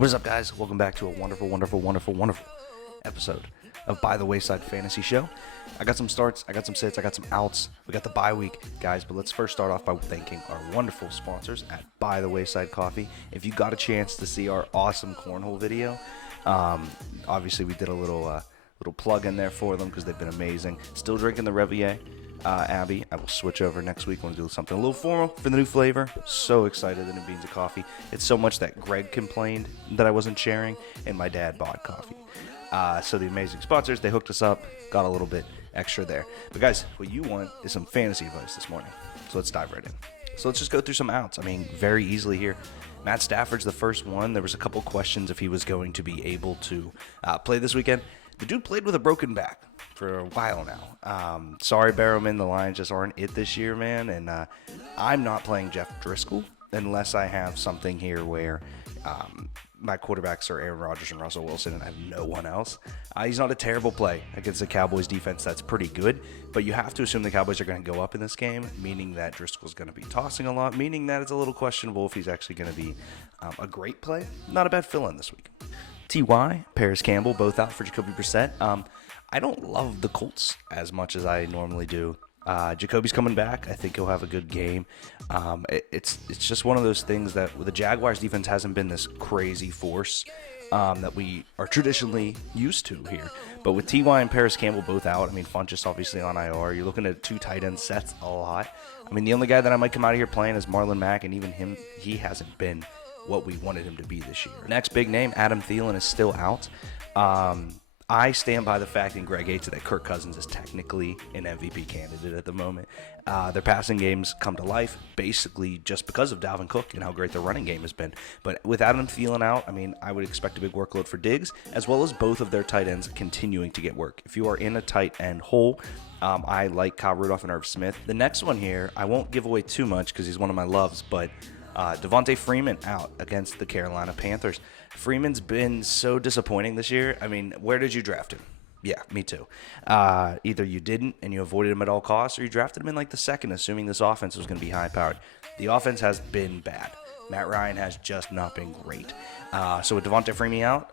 What is up, guys? Welcome back to a wonderful episode of By the Wayside Fantasy Show. I got some starts, I got some sits, I got some outs. We got the bye week, guys, but let's first start off by thanking our wonderful sponsors at By the Wayside Coffee. If you got a chance to see our awesome cornhole video, obviously we did a little plug in there for them because they've been amazing. Still drinking the Revier. Abby, I will switch over next week. I want to do something a little formal for the new flavor. So excited, the new beans of coffee. It's so much that Greg complained that I wasn't sharing, and my dad bought coffee. So the amazing sponsors, they hooked us up, got a little bit extra there. But guys, what you want is some fantasy advice this morning. So let's dive right in. So let's just go through some outs. I mean, very easily here. Matt Stafford's the first one. There was a couple questions if he was going to be able to play this weekend. The dude played with a broken back for a while now. Sorry, Barrowman, the Lions just aren't it this year, man. And I'm not playing Jeff Driscoll unless I have something here where my quarterbacks are Aaron Rodgers and Russell Wilson and I have no one else. He's not a terrible play against the Cowboys defense. That's pretty good. But you have to assume the Cowboys are going to go up in this game, meaning that Driscoll's going to be tossing a lot, meaning that it's a little questionable if he's actually going to be a great play. Not a bad fill-in this week. T.Y., Paris Campbell, both out for Jacoby Brissett. I don't love the Colts as much as I normally do. Jacoby's coming back. I think he'll have a good game. It's just one of those things that the Jaguars defense hasn't been this crazy force that we are traditionally used to here. But with T.Y. and Paris Campbell both out, I mean, Funchess obviously on IR. You're looking at two tight end sets a lot. I mean, the only guy that I might come out of here playing is Marlon Mack, and even him, he hasn't been what we wanted him to be this year. Next big name, Adam Thielen, is still out. I stand by the fact, and Greg hates it, that Kirk Cousins is technically an MVP candidate at the moment. Their passing games come to life basically just because of Dalvin Cook and how great their running game has been. But with Adam Thielen out, I mean, I would expect a big workload for Diggs, as well as both of their tight ends continuing to get work. If you are in a tight end hole, I like Kyle Rudolph and Irv Smith. The next one here, I won't give away too much because he's one of my loves, but Devontae Freeman out against the Carolina Panthers. Freeman's been so disappointing this year. I mean, where did you draft him? Yeah, me too. Either you didn't and you avoided him at all costs, or you drafted him in like the second, assuming this offense was going to be high-powered. The offense has been bad. Matt Ryan has just not been great. So with Devontae Freeman out,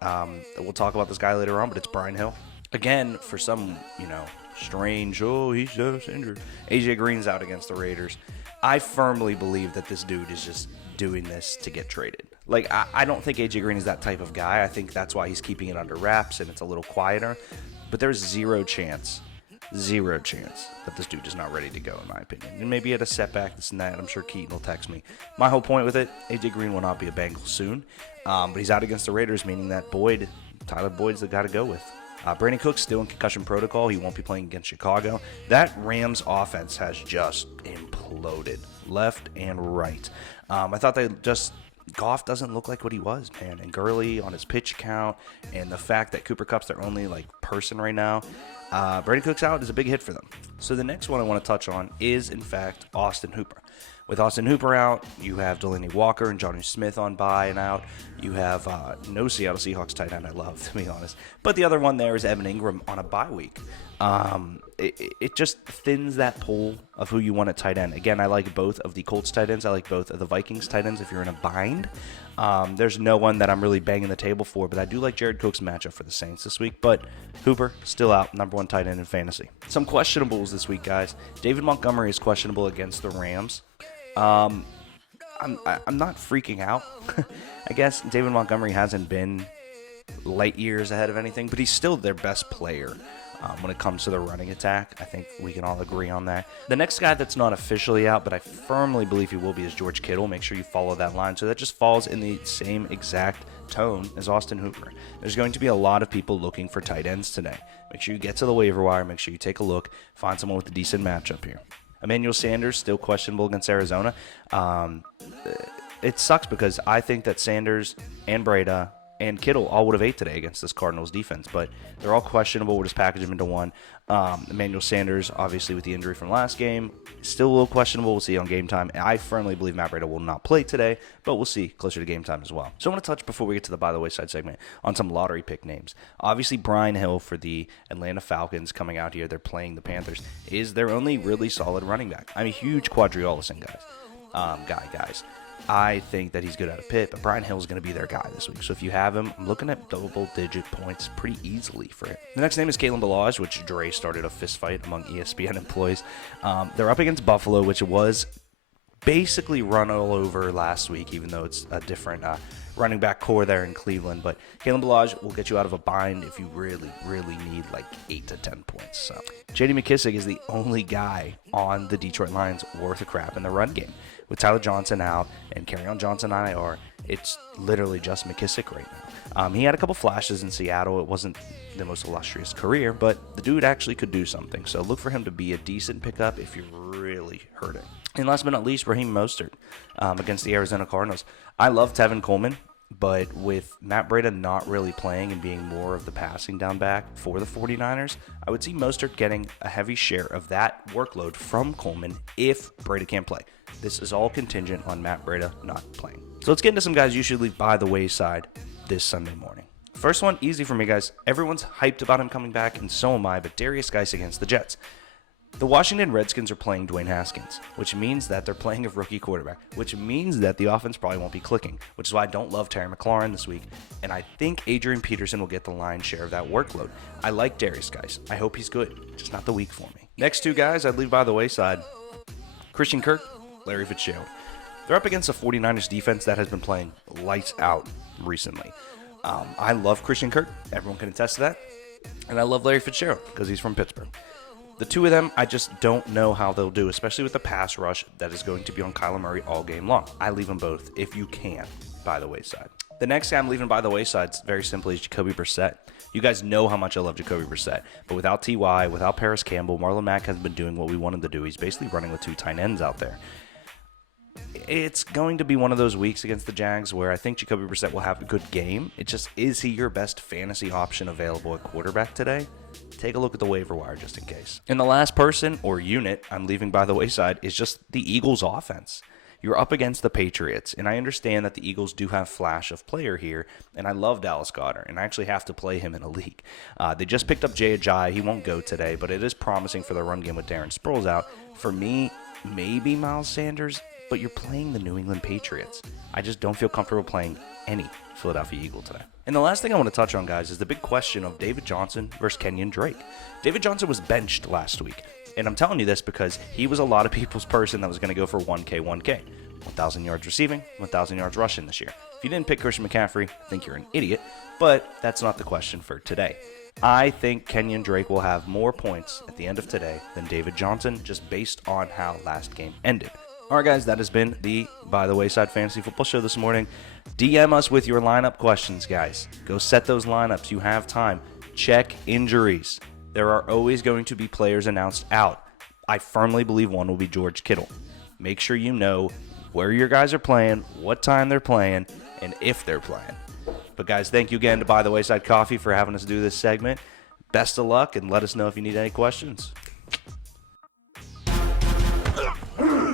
we'll talk about this guy later on, but it's Brian Hill. Again, for some, strange, he's just injured. AJ Green's out against the Raiders. I firmly believe that this dude is just doing this to get traded. Like, I don't think AJ Green is that type of guy. I think that's why he's keeping it under wraps and it's a little quieter. But there's zero chance that this dude is not ready to go, in my opinion. And maybe he had a setback, this and that. I'm sure Keaton will text me. My whole point with it, AJ Green will not be a Bengal soon. But he's out against the Raiders, meaning that Tyler Boyd's the guy to go with. Brandon Cook's still in concussion protocol. He won't be playing against Chicago. That Rams offense has just imploded left and right. I thought Goff doesn't look like what he was, man. And Gurley on his pitch count and the fact that Cooper Kupp's their only person right now. Brandon Cook's out is a big hit for them. So the next one I want to touch on is, in fact, Austin Hooper. With Austin Hooper out, you have Delaney Walker and Johnny Smith on bye and out. You have no Seattle Seahawks tight end I love, to be honest. But the other one there is Evan Ingram on a bye week. It just thins that pool of who you want at tight end. Again, I like both of the Colts tight ends. I like both of the Vikings tight ends if you're in a bind. There's no one that I'm really banging the table for, but I do like Jared Cook's matchup for the Saints this week. But Hooper, still out, number one tight end in fantasy. Some questionables this week, guys. David Montgomery is questionable against the Rams. I'm not freaking out. I guess David Montgomery hasn't been light years ahead of anything, but he's still their best player when it comes to the running attack. I think we can all agree on that. The next guy that's not officially out, but I firmly believe he will be, is George Kittle. Make sure you follow that line. So that just falls in the same exact tone as Austin Hooper. There's going to be a lot of people looking for tight ends today. Make sure you get to the waiver wire. Make sure you take a look. Find someone with a decent matchup here. Emmanuel Sanders, still questionable against Arizona. It sucks because I think that Sanders and Breda and Kittle all would have ate today against this Cardinals defense, but they're all questionable. We'll just package them into one. Emmanuel Sanders, obviously with the injury from last game, still a little questionable. We'll see on game time. I firmly believe Matt Breda will not play today, but we'll see closer to game time as well. So I want to touch, before we get to the By the Wayside segment, on some lottery pick names. Obviously, Brian Hill for the Atlanta Falcons coming out here. They're playing the Panthers. Is their only really solid running back. I'm a huge Quadri Ollison guys. I think that he's good out of Pitt, but Brian Hill is going to be their guy this week. So if you have him, I'm looking at double-digit points pretty easily for him. The next name is Kalen Ballage, which Dre started a fist fight among ESPN employees. They're up against Buffalo, which was basically run all over last week, even though it's a different running back core there in Cleveland. But Kalen Ballage will get you out of a bind if you really, really need like 8 to 10 points. So J.D. McKissic is the only guy on the Detroit Lions worth a crap in the run game. With Tyler Johnson out and Kerryon Johnson on IR, it's literally just McKissic right now. He had a couple flashes in Seattle. It wasn't the most illustrious career, but the dude actually could do something. So look for him to be a decent pickup if you're really hurting. And last but not least, Raheem Mostert against the Arizona Cardinals. I love Tevin Coleman, but with Matt Breida not really playing and being more of the passing down back for the 49ers, I would see Mostert getting a heavy share of that workload from Coleman if Breida can't play. This is all contingent on Matt Breida not playing. So let's get into some guys you should leave by the wayside this Sunday morning. First one, easy for me, guys. Everyone's hyped about him coming back, and so am I, but Darius Geis against the Jets. The Washington Redskins are playing Dwayne Haskins, which means that they're playing a rookie quarterback, which means that the offense probably won't be clicking, which is why I don't love Terry McLaurin this week, and I think Adrian Peterson will get the lion's share of that workload. I like Darius Geis. I hope he's good, just not the week for me. Next two guys I'd leave by the wayside, Christian Kirk, Larry Fitzgerald. They're up against a 49ers defense that has been playing lights out recently. I love Christian Kirk. Everyone can attest to that. And I love Larry Fitzgerald because he's from Pittsburgh. The two of them, I just don't know how they'll do, especially with the pass rush that is going to be on Kyler Murray all game long. I leave them both, if you can, by the wayside. The next guy I'm leaving by the wayside, very simply, is Jacoby Brissett. You guys know how much I love Jacoby Brissett, but without T.Y., without Paris Campbell, Marlon Mack hasn't been doing what we wanted to do. He's basically running with two tight ends out there. It's going to be one of those weeks against the Jags where I think Jacoby Brissett will have a good game. It just, is he your best fantasy option available at quarterback today? Take a look at the waiver wire just in case. And the last person or unit I'm leaving by the wayside is just the Eagles offense. You're up against the Patriots, and I understand that the Eagles do have flash of player here, and I love Dallas Goedert, and I actually have to play him in a league. They just picked up Jay Ajayi. He won't go today, but it is promising for the run game with Darren Sproles out. For me, maybe Miles Sanders, but you're playing the New England Patriots. I just don't feel comfortable playing any Philadelphia Eagle today. And the last thing I want to touch on, guys, is the big question of David Johnson versus Kenyon Drake. David Johnson was benched last week, and I'm telling you this because he was a lot of people's person that was going to go for 1K, 1,000 yards receiving, 1,000 yards rushing this year. If you didn't pick Christian McCaffrey, I think you're an idiot, but that's not the question for today. I think Kenyon Drake will have more points at the end of today than David Johnson, just based on how last game ended. All right, guys, that has been the By the Wayside Fantasy Football Show this morning. DM us with your lineup questions, guys. Go set those lineups. You have time. Check injuries. There are always going to be players announced out. I firmly believe one will be George Kittle. Make sure you know where your guys are playing, what time they're playing, and if they're playing. But, guys, thank you again to By the Wayside Coffee for having us do this segment. Best of luck, and let us know if you need any questions.